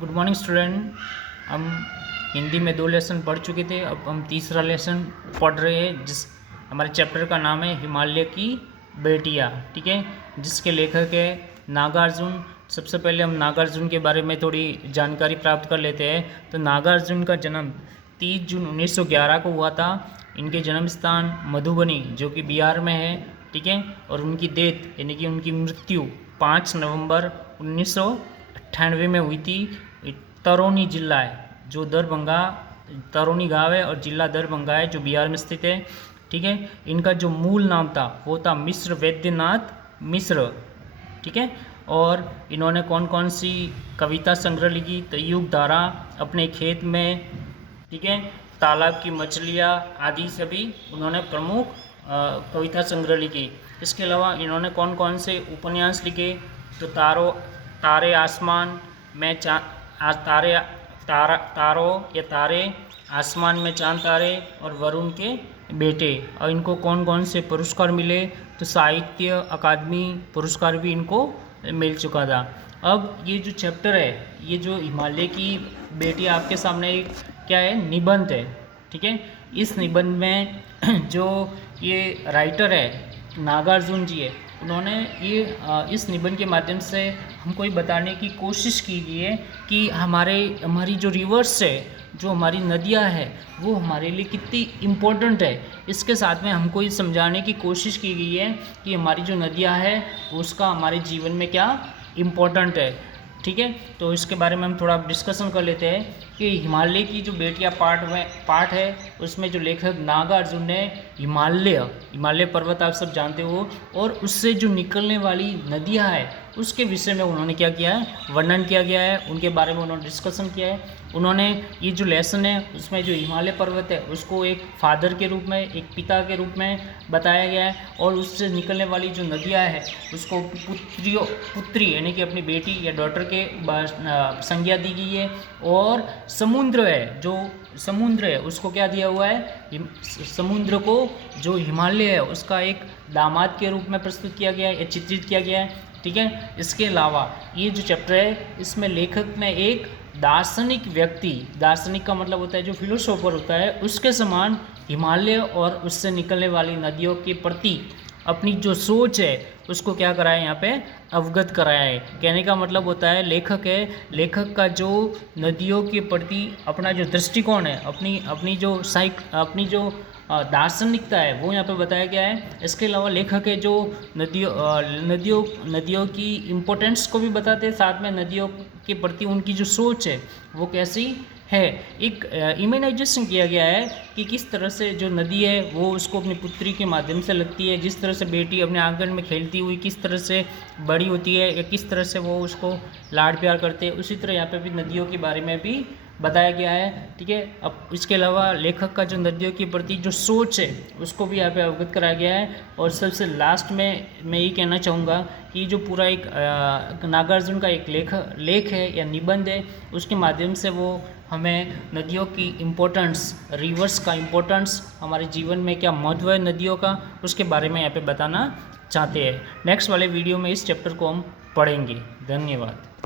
Good morning student. हम हिंदी में 2 lesson पढ़ चुके थे, अब हम तीसरा लेसन पढ़ रहे हैं जिस हमारे चैप्टर का नाम है हिमालय की बेटियाँ। ठीक है, जिसके लेखक है नागार्जुन। सबसे पहले हम नागार्जुन के बारे में थोड़ी जानकारी प्राप्त कर लेते हैं। तो नागार्जुन का जन्म 30 जून 1911 को हुआ था। इनके जन्म स्थान मधुबनी जो कि बिहार में है। ठीक है, और उनकी डेथ यानी कि उनकी मृत्यु 5 नवंबर 1998 में हुई थी। तरोनी जिला है जो दरभंगा, तरोनी गांव है और जिला दरभंगा है जो बिहार में स्थित है। ठीक है, इनका जो मूल नाम था वो था मिश्र वैद्यनाथ मिश्र। ठीक है, और इन्होंने कौन कौन सी कविता संग्रह लिखी? तो युग धारा, अपने खेत में, ठीक है, तालाब की मछलियाँ आदि सभी उन्होंने प्रमुख कविता संग्रह लिखी। इसके अलावा इन्होंने कौन कौन से उपन्यास लिखे? तो तारे आसमान में तारे आसमान में चांद तारे और वरुण के बेटे। और इनको कौन कौन से पुरस्कार मिले? तो साहित्य अकादमी पुरस्कार भी इनको मिल चुका था। अब ये जो चैप्टर है, ये जो हिमालय की बेटी आपके सामने एक क्या है, निबंध है। ठीक है, इस निबंध में जो ये राइटर है नागार्जुन जी है, उन्होंने ये इस निबंध के माध्यम से हमको ये बताने की कोशिश की गई है कि हमारी जो रिवर्स है, जो हमारी नदियाँ है, वो हमारे लिए कितनी इम्पोर्टेंट है। इसके साथ में हमको ये समझाने की कोशिश की गई है कि हमारी जो नदियाँ है उसका हमारे जीवन में क्या इम्पोर्टेंट है। ठीक है, तो इसके बारे में हम थोड़ा डिस्कशन कर लेते हैं कि हिमालय की जो बेटियाँ पार्ट है उसमें जो लेखक नागार्जुन ने हिमालय पर्वत आप सब जानते हो, और उससे जो निकलने वाली नदियाँ है उसके विषय में उन्होंने क्या किया है, वर्णन किया गया है। उनके बारे में उन्होंने डिस्कशन किया है। उन्होंने ये जो लेसन है उसमें जो हिमालय पर्वत है उसको एक फादर के रूप में, एक पिता के रूप में बताया गया है, और उससे निकलने वाली जो नदियाँ है उसको पुत्री यानी कि अपनी बेटी या डॉटर के संज्ञा दी गई है। और समुद्र है, जो समुद्र है उसको क्या दिया हुआ है, समुद्र को जो हिमालय है उसका एक दामाद के रूप में प्रस्तुत किया गया है या चित्रित किया गया है। ठीक है, इसके अलावा ये जो चैप्टर है इसमें लेखक ने एक दार्शनिक व्यक्ति, दार्शनिक का मतलब होता है जो फिलोसोफर होता है, उसके समान हिमालय और उससे निकलने वाली नदियों के प्रति अपनी जो सोच है उसको क्या कराया, यहाँ पे अवगत कराया है। कहने का मतलब होता है लेखक का जो नदियों के प्रति अपना जो दृष्टिकोण है, अपनी जो दार्शनिकता है वो यहाँ पे बताया गया है। इसके अलावा लेखक है जो नदियों की इम्पोर्टेंस को भी बताते हैं, साथ में नदियों के प्रति उनकी जो सोच है वो कैसी है। एक इमेनाइजेशन किया गया है कि किस तरह से जो नदी है वो उसको अपनी पुत्री के माध्यम से लगती है, जिस तरह से बेटी अपने आंगन में खेलती हुई किस तरह से बड़ी होती है या किस तरह से वो उसको लाड प्यार करते हैं, उसी तरह यहाँ पे भी नदियों के बारे में भी बताया गया है। ठीक है, अब इसके अलावा लेखक का जो नदियों के प्रति जो सोच है उसको भी यहाँ पे अवगत कराया गया है। और सबसे लास्ट में मैं ये कहना चाहूँगा कि जो पूरा एक नागार्जुन का एक लेख है या निबंध है, उसके माध्यम से वो हमें नदियों की इम्पोर्टेंस, रिवर्स का इम्पोर्टेंस, हमारे जीवन में क्या महत्व है नदियों का, उसके बारे में यहाँ पे बताना चाहते हैं। नेक्स्ट वाले वीडियो में इस चैप्टर को हम पढ़ेंगे। धन्यवाद।